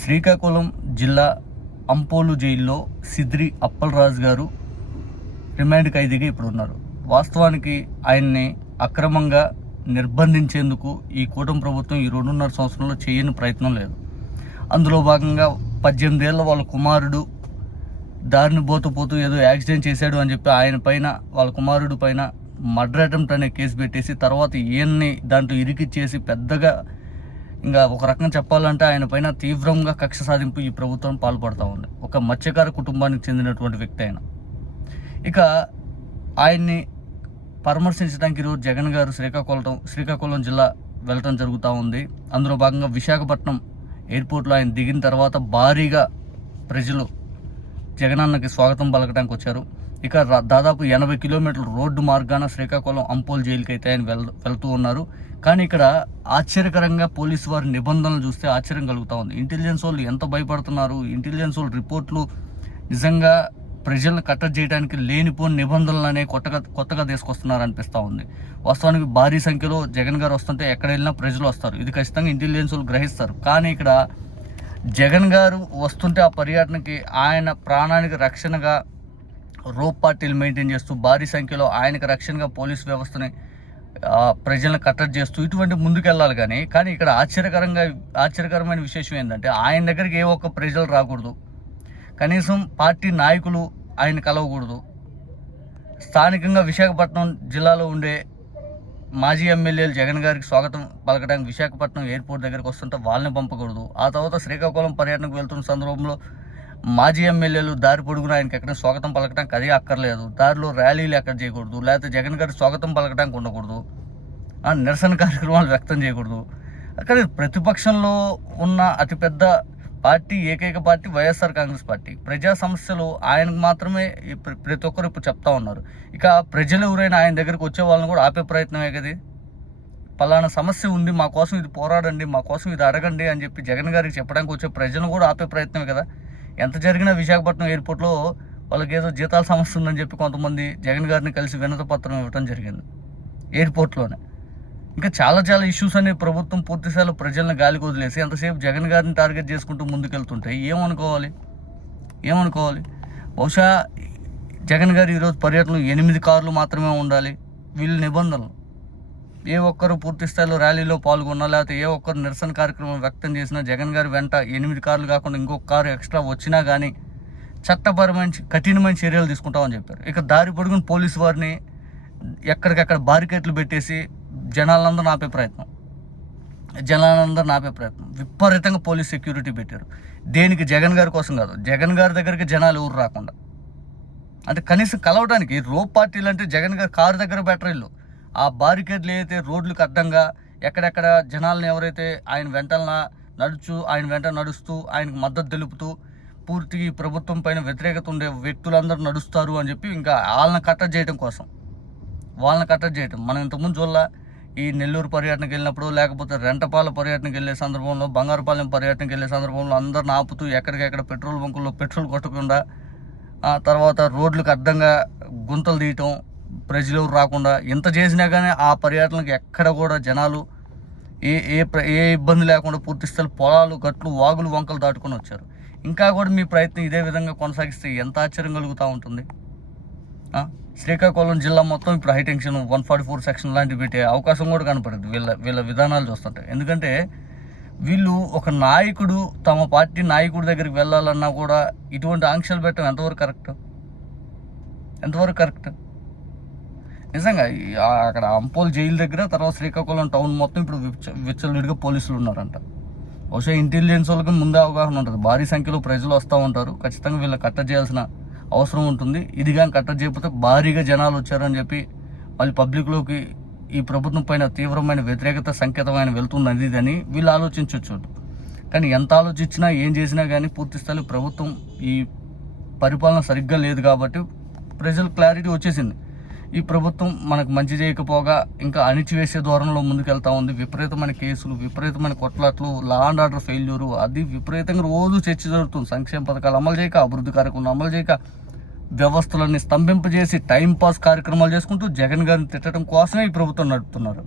శ్రీకాకుళం జిల్లా అంపోలు జైల్లో సిద్రి అప్పలరాజు గారు రిమాండ్ ఖైదీగా ఇప్పుడు ఉన్నారు. వాస్తవానికి ఆయన్ని అక్రమంగా నిర్బంధించేందుకు ఈ కూటమి ప్రభుత్వం ఈ 2.5 సంవత్సరంలో చేయని ప్రయత్నం లేదు. అందులో భాగంగా 18 ఏళ్ల వాళ్ళ కుమారుడు దారిని పోతూ ఏదో యాక్సిడెంట్ చేశాడు అని చెప్పి ఆయన పైన, వాళ్ళ కుమారుడు పైన మర్డర్ అటెంప్ట్ అనే కేసు పెట్టేసి తర్వాత ఈయన్ని దాంట్లో ఇరికిచ్చేసి పెద్దగా ఇంకా ఒక రకంగా చెప్పాలంటే ఆయన పైన తీవ్రంగా కక్ష సాధింపు ఈ ప్రభుత్వం పాల్పడుతూ ఉంది. ఒక మత్స్యకార కుటుంబానికి చెందినటువంటి వ్యక్తి ఆయన. ఇక ఆయన్ని పరామర్శించడానికి ఈరోజు జగన్ గారు శ్రీకాకుళం జిల్లా వెళ్ళటం జరుగుతూ ఉంది. అందులో భాగంగా విశాఖపట్నం ఎయిర్పోర్ట్లో ఆయన దిగిన తర్వాత భారీగా ప్రజలు జగనన్నకి స్వాగతం పలకడానికి వచ్చారు. ఇక దాదాపు 80 కిలోమీటర్ల రోడ్డు మార్గాన శ్రీకాకుళం అంపోల్ జైలుకి అయితే ఆయన వెళ్తూ ఉన్నారు. కానీ ఇక్కడ ఆశ్చర్యకరంగా పోలీసు వారి నిబంధనలు చూస్తే ఆశ్చర్యం కలుగుతూ ఉంది. ఇంటెలిజెన్స్ వాళ్ళు ఎంత భయపడుతున్నారు. ఇంటెలిజెన్స్ వాళ్ళు రిపోర్ట్లు నిజంగా ప్రజలను కట్టడి చేయడానికి లేనిపోని నిబంధనలు అనేవి కొత్తగా తీసుకొస్తున్నారు అనిపిస్తూ ఉంది. వాస్తవానికి భారీ సంఖ్యలో జగన్ గారు వస్తుంటే ఎక్కడ వెళ్ళినా ప్రజలు వస్తారు. ఇది ఖచ్చితంగా ఇంటెలిజెన్స్ వాళ్ళు గ్రహిస్తారు. కానీ ఇక్కడ జగన్ గారు వస్తుంటే ఆ పర్యటనకి ఆయన ప్రాణానికి రక్షణగా రోప్ పార్టీలు మెయింటైన్ చేస్తూ భారీ సంఖ్యలో ఆయనకు రక్షణగా పోలీసు వ్యవస్థని ప్రజలను కట్టడి చేస్తూ ఇటువంటి ముందుకెళ్ళాలి. కానీ ఇక్కడ ఆశ్చర్యకరమైన విశేషం ఏంటంటే ఆయన దగ్గరికి ఏ ఒక్క ప్రజలు రాకూడదు, కనీసం పార్టీ నాయకులు ఆయన కలవకూడదు, స్థానికంగా విశాఖపట్నం జిల్లాలో ఉండే మాజీ ఎమ్మెల్యేలు జగన్ గారికి స్వాగతం పలకడానికి విశాఖపట్నం ఎయిర్పోర్ట్ దగ్గరికి వస్తుంటే వాళ్ళని పంపకూడదు. ఆ తర్వాత శ్రీకాకుళం పర్యటనకు వెళ్తున్న సందర్భంలో మాజీ ఎమ్మెల్యేలు దారి పొడుగున ఆయనకి ఎక్కడ స్వాగతం పలకడానికి అది అక్కర్లేదు. దారిలో ర్యాలీలు ఎక్కడ చేయకూడదు, లేకపోతే జగన్ గారి స్వాగతం పలకడానికి ఉండకూడదు, నిరసన కార్యక్రమాలు వ్యక్తం చేయకూడదు. అక్కడ ప్రతిపక్షంలో ఉన్న అతిపెద్ద పార్టీ, ఏకైక పార్టీ వైఎస్ఆర్ కాంగ్రెస్ పార్టీ. ప్రజా సమస్యలు ఆయనకు మాత్రమే ప్రతి ఒక్కరు ఇప్పుడు చెప్తా ఉన్నారు. ఇక ప్రజలు ఎవరైనా ఆయన దగ్గరికి వచ్చే వాళ్ళని కూడా ఆపే ప్రయత్నమే కదా. పలానా సమస్య ఉంది, మా కోసం ఇది పోరాడండి, మా కోసం ఇది అడగండి అని చెప్పి జగన్ గారికి చెప్పడానికి వచ్చే ప్రజలను కూడా ఆపే ప్రయత్నమే కదా. ఎంత జరిగినా విశాఖపట్నం ఎయిర్పోర్ట్లో వాళ్ళకి ఏదో జీతాల సమస్య ఉందని చెప్పి కొంతమంది జగన్ గారిని కలిసి వినతి పత్రం ఇవ్వడం జరిగింది ఎయిర్పోర్ట్లోనే. ఇంకా చాలా ఇష్యూస్ అనేవి ప్రభుత్వం పూర్తిస్థాయిలో ప్రజలను గాలికి వదిలేసి ఎంతసేపు జగన్ గారిని టార్గెట్ చేసుకుంటూ ముందుకెళ్తుంటే ఏమనుకోవాలి. బహుశా జగన్ గారు ఈరోజు పర్యటనలో 8 కార్లు మాత్రమే ఉండాలి. వీళ్ళ నిబంధనలు ఏ ఒక్కరు పూర్తి స్థాయిలో ర్యాలీలో పాల్గొన్నా, లేకపోతే ఏ ఒక్కరు నిరసన కార్యక్రమం వ్యక్తం చేసినా జగన్ గారి వెంట 8 కార్లు కాకుండా ఇంకొక కారు ఎక్స్ట్రా వచ్చినా కానీ చట్టపరమైన కఠినమైన చర్యలు తీసుకుంటామని చెప్పారు. ఇక దారి పొడుగున పోలీసు వారిని ఎక్కడికక్కడ బారికేట్లు పెట్టేసి జనాలందరూ ఆపే ప్రయత్నం, విపరీతంగా పోలీస్ సెక్యూరిటీ పెట్టారు. దేనికి? జగన్ గారి కోసం కాదు, జగన్ గారి దగ్గరికి జనాలు ఎవరు రాకుండా. అంటే కనీసం కలవడానికి రోప్ పార్టీలు అంటే జగన్ గారి కారు దగ్గర బెటర్ ఇల్లు. ఆ బారికేడ్లు ఏదైతే రోడ్లకు అడ్డంగా ఎక్కడెక్కడ జనాలను ఎవరైతే ఆయన వెంట నడుస్తూ ఆయనకు మద్దతు తెలుపుతూ పూర్తిగా ఈ ప్రభుత్వం పైన వ్యతిరేకత ఉండే వ్యక్తులందరూ నడుస్తారు అని చెప్పి ఇంకా వాళ్ళని కట్టడి చేయటం మనం ఇంతకుముందు చూడాల. ఈ నెల్లూరు పర్యటనకు వెళ్ళినప్పుడు, లేకపోతే రెంటపాల పర్యటనకు వెళ్ళే సందర్భంలో, బంగారుపాలెం పర్యటనకు వెళ్ళే సందర్భంలో అందరిని ఆపుతూ ఎక్కడికెక్కడ పెట్రోల్ బంకుల్లో పెట్రోల్ కొట్టకుండా, తర్వాత రోడ్లకు అడ్డంగా గుంతలు తీయటం, ప్రజలు రాకుండా ఇంత చేసినా కానీ ఆ పర్యటనకు ఎక్కడ కూడా జనాలు ఏ ఇబ్బంది లేకుండా పూర్తిస్థాయి పొలాలు, గట్లు, వాగులు, వంకలు దాటుకొని వచ్చారు. ఇంకా కూడా మీ ప్రయత్నం ఇదే విధంగా కొనసాగిస్తే ఎంత ఆశ్చర్యం కలుగుతూ ఉంటుంది. శ్రీకాకుళం జిల్లా మొత్తం ఇప్పుడు హైటెన్షన్ 144 సెక్షన్ లాంటివి పెట్టే అవకాశం కూడా కనపడదు వీళ్ళ విధానాలు చూస్తుంటే. ఎందుకంటే వీళ్ళు ఒక నాయకుడు తమ పార్టీ నాయకుడి దగ్గరికి వెళ్ళాలన్నా కూడా ఇటువంటి ఆంక్షలు పెట్టడం ఎంతవరకు కరెక్ట్? నిజంగా అక్కడ అంపోల్ జైలు దగ్గర, తర్వాత శ్రీకాకుళం టౌన్ మొత్తం ఇప్పుడు విచ్చలవిడిగా పోలీసులు ఉన్నారంట. బహుశా ఇంటెలిజెన్స్ వాళ్ళకి ముందే అవగాహన ఉంటుంది. భారీ సంఖ్యలో ప్రజలు వస్తూ ఉంటారు, ఖచ్చితంగా వీళ్ళకి కట్టడి చేయాల్సిన అవసరం ఉంటుంది. ఇది కానీ కట్టడి చేయకపోతే భారీగా జనాలు వచ్చారని చెప్పి మళ్ళీ పబ్లిక్లోకి ఈ ప్రభుత్వం పైన తీవ్రమైన వ్యతిరేకత సంకేతమైన వెళ్తుంది అని వీళ్ళు ఆలోచించవచ్చు. కానీ ఎంత ఆలోచించినా ఏం చేసినా కానీ పూర్తి స్థాయిలో ప్రభుత్వం ఈ పరిపాలన సరిగ్గా లేదు కాబట్టి ప్రజలు క్లారిటీ వచ్చేసింది. ఈ ప్రభుత్వం మనకు మంచి చేయకపోగా ఇంకా అణిచివేసే ధోరణిలో ముందుకెళ్తా ఉంది. విపరీతమైన కేసులు, విపరీతమైన కొట్లాట్లు, లా అండ్ ఆర్డర్ ఫెయిల్యూరు, అది విపరీతంగా రోజు చర్చ జరుగుతుంది. సంక్షేమ పథకాలు అమలు చేయక, అభివృద్ధి కార్యక్రమాలు అమలు చేయక, వ్యవస్థలన్నీ స్తంభింపజేసి టైంపాస్ కార్యక్రమాలు చేసుకుంటూ జగన్ గారిని తిట్టడం కోసమే ఈ ప్రభుత్వం నడుపుతున్నారు.